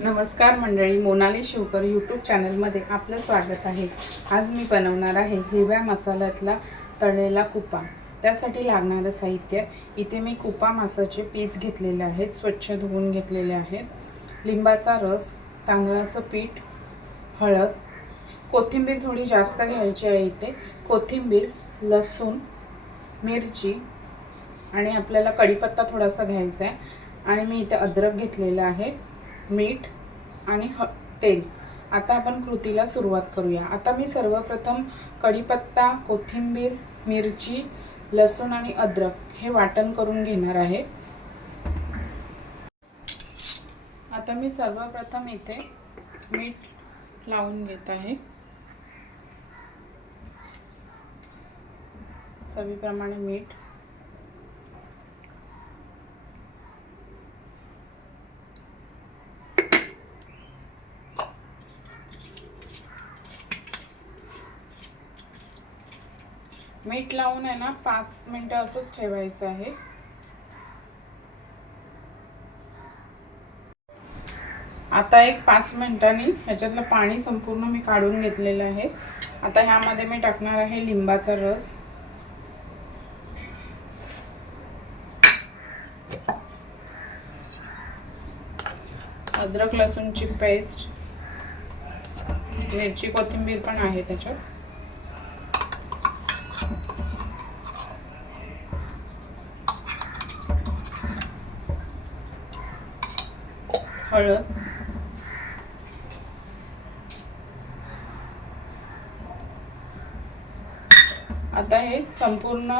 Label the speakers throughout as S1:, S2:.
S1: नमस्कार मंडळी मोनाली शिवकर यूट्यूब चॅनलमध्ये आपलं स्वागत आहे. आज मी बनवणार आहे हिरव्या मसाल्यातला तळलेला कुपा. त्यासाठी लागणारं साहित्य. इथे मी कुपा मासाचे पीस घेतलेले आहेत स्वच्छ धुवून घेतलेले आहेत. लिंबाचा रस तांदळाचं पीठ हळद कोथिंबीर थोडी जास्त घ्यायची आहे इथे. कोथिंबीर लसूण मिरची आणि आपल्याला कढीपत्ता थोडासा घ्यायचा आहे. आणि मी इथे अद्रक घेतलेलं आहे. मीठ आणि ह तेल. आता आपण कृतीला सुरुवात करूया. आता मी सर्वप्रथम कढीपत्ता कोथिंबीर मिरची लसूण आणि अद्रक हे वाटण करून घेणार आहे. आता मी सर्वप्रथम इथे मीठ लावून घेत आहे. चवीप्रमाणे मीठ मीठ लावून आहे ना पाच मिनटं असंच ठेवायचं आहे. आता एक पाच मिनिटांनी ह्याच्यातलं पाणी संपूर्ण मी काढून घेतलेलं आहे. आता ह्यामध्ये मी टाकणार आहे लिंबाचा रस. अद्रक लसूणची पेस्ट. मिरची कोथिंबीर पण आहे त्याच्यात. हळद आता हे संपूर्ण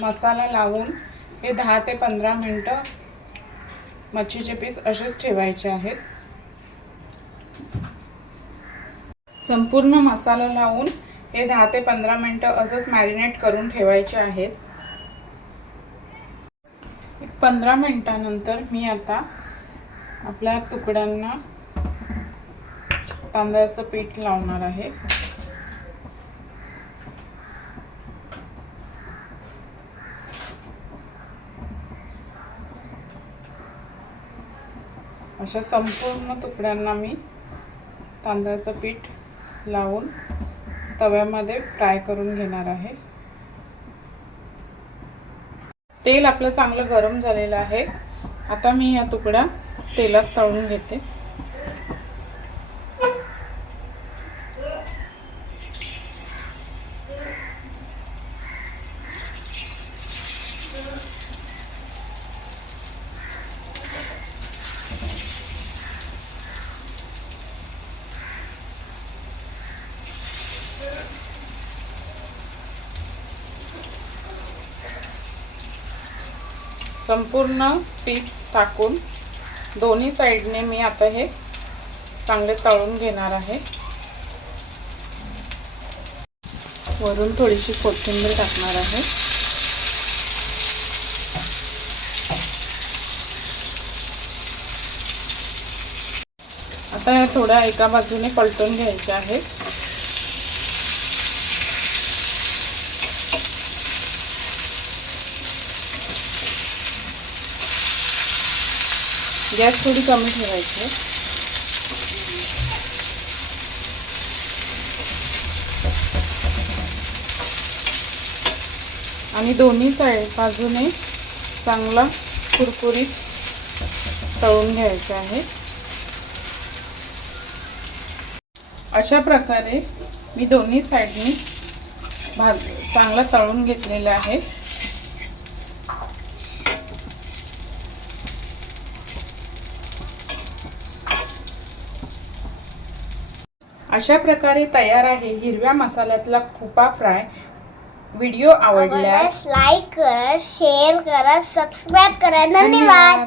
S1: मसाला लावून हे दहा ते पंधरा मिनटं मच्छीचे पीस असेच ठेवायचे आहेत. संपूर्ण मसाला लावून हे दहा ते पंधरा मिनटं असंच मॅरिनेट करून ठेवायचे आहेत. पंधरा मिनटानंतर मी आता आपल्या तुकड्यांना तांदळाचं पीठ लावणार आहे. अशा संपूर्ण तुकड्यांना मी तांदळाचं पीठ लावून तव्यामध्ये फ्राय करून घेणार आहे. तेल आपलं चांगलं गरम झालेलं आहे. आता मी या तुकड्या तेलात तळून घेते. संपूर्ण पीस टाकून दोन्ही साईडने मी आता हे चांगले तळून घेणार आहे. वरून थोडीशी कोथिंबीर टाकणार आहे. आता थोड्या एका बाजूने पलटून घ्यायच्या आहेत. गॅस थोडी कमी ठेवायची. आणि दोन्ही साईड बाजूने चांगला कुरकुरीत तळून घ्यायचे आहे. अशा प्रकारे मी दोन्ही साईडनी भाज चांगला तळून घेतलेला आहे. अशा प्रकारे तयार आहे हिरव्या मसाल्यातला खुपा फ्राय. व्हिडिओ आवडल्यास
S2: लाईक करा शेअर करा सबस्क्राईब करा. धन्यवाद.